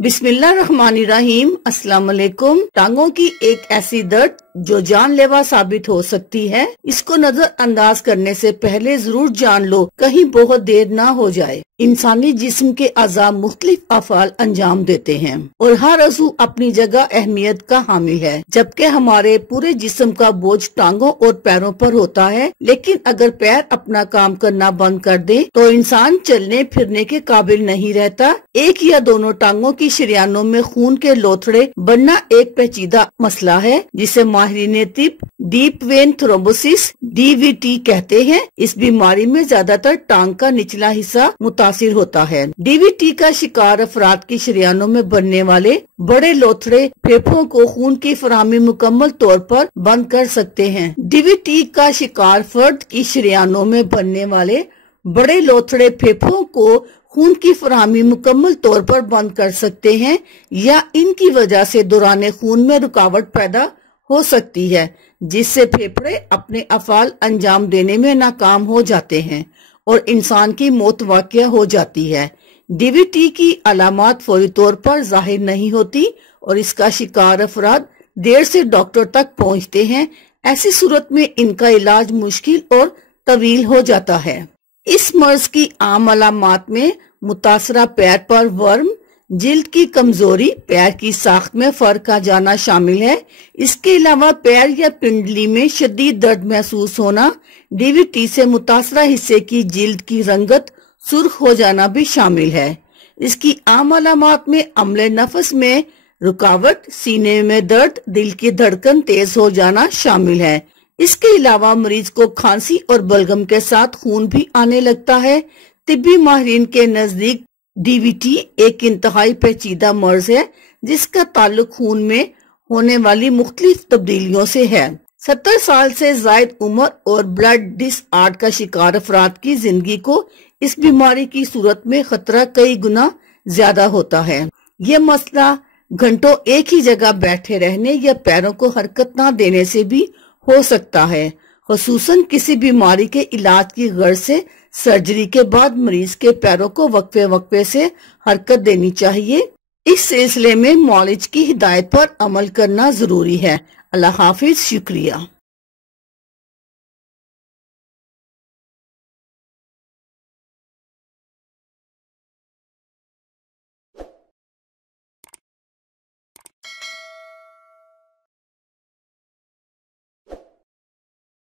बिस्मिल्लाहिर्रहमानिर्रहीम। अस्सलाम वालेकुम। टांगों की एक ऐसी दर्द जो जानलेवा साबित हो सकती है, इसको नजरअंदाज करने से पहले जरूर जान लो, कहीं बहुत देर ना हो जाए। इंसानी जिस्म के अज़ा मुख्तलिफ अफ़आल अंजाम देते हैं और हर अज़ू अपनी जगह अहमियत का हामिल है। जबकि हमारे पूरे जिस्म का बोझ टांगों और पैरों पर होता है, लेकिन अगर पैर अपना काम करना बंद कर दे तो इंसान चलने फिरने के काबिल नहीं रहता। एक या दोनों टांगों की शरियानों में खून के लोथड़े बनना एक पेचीदा मसला है, जिसे माहिरीन तिब डीप वेन थ्रोम्बोसिस DVT कहते हैं। इस बीमारी में ज्यादातर टांग का निचला हिस्सा मुतासिर होता है। DVT का शिकार अफराद की शरियानों में बनने वाले बड़े लोथड़े फेफड़ों को खून की फराहमी मुकम्मल तौर पर बंद कर सकते हैं। DVT का शिकार फर्द की शरियानों में बनने वाले बड़े लोथड़े फेफड़ों को खून की फराहमी मुकम्मल तौर पर बंद कर सकते हैं, या इनकी वजह से दौरान खून में रुकावट पैदा हो सकती है, जिससे फेफड़े अपने अफ़आल अंजाम देने में नाकाम हो जाते हैं और इंसान की मौत वाक़या हो जाती है। DVT की अलामात फौरी तौर पर जाहिर नहीं होती और इसका शिकार अफराद देर से डॉक्टर तक पहुंचते हैं। ऐसी सूरत में इनका इलाज मुश्किल और तवील हो जाता है। इस मर्ज की आम अलामात में मुतासरा पैर पर वर्म, जिल्द की कमजोरी, पैर की साख्त में फर्क आ जाना शामिल है। इसके अलावा पैर या पिंडली में शदीद दर्द महसूस होना, DVT से मुतासरा हिस्से की जिल्द की रंगत सुर्ख हो जाना भी शामिल है। इसकी आम अलामात में अम्ले नफस में रुकावट, सीने में दर्द, दिल की धड़कन तेज हो जाना शामिल है। इसके अलावा मरीज को खांसी और बलगम के साथ खून भी आने लगता है। तिब्बी माहिरीन के नजदीक DVT एक इंतहाई पेचीदा मर्ज है, जिसका ताल्लुक खून में होने वाली मुख्तलिफ तब्दीलियों से है। 70 साल से जायद उम्र और ब्लड डिसऑर्डर का शिकार अफराद की जिंदगी को इस बीमारी की सूरत में खतरा कई गुना ज्यादा होता है। ये मसला घंटों एक ही जगह बैठे रहने या पैरों को हरकत न देने से भी हो सकता है। खुसूसन किसी बीमारी के इलाज की गर्ज से सर्जरी के बाद मरीज के पैरों को वक्फे वक्फे से हरकत देनी चाहिए। इस सिलसिले में मौलिज की हिदायत पर अमल करना जरूरी है। अल्लाह हाफिज। शुक्रिया।